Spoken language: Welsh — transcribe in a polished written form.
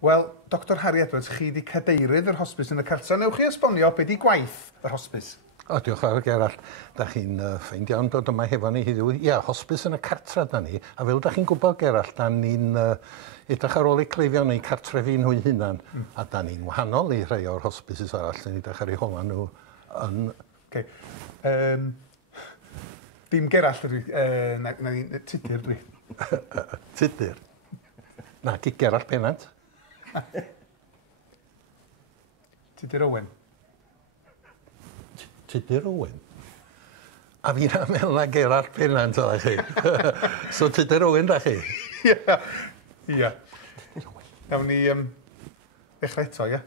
Wel, Dr Harry Edwards, chi wedi cadeirydd yr hosbis yn y cartre. Newch chi esbonio beth i gwaith yr hosbis? O, diolch fawr Gerald. Da chi'n ffeindio iawn dod yma hefo ni heddiw. Ia, hosbis yn y cartre da ni. A fel da chi'n gwybod Gerald, da ni'n edrych ar ôl eu cleifion neu cartrefi nhw'n hunan. A da ni'n wahanol i rhai o'r hosbises arall. Da ni'n edrych ar eu hola nhw yn... Okay. Dim Gerald ydw i. Na Tudur dwi. Tudur? Na, di Gerald Pennant. Tudur Owen. Tudur Owen? A fi'n aml na Gerald Pennant o da chi. So Tudur Owen da chi? Ia. Nawn ni ddechrau eto, ia?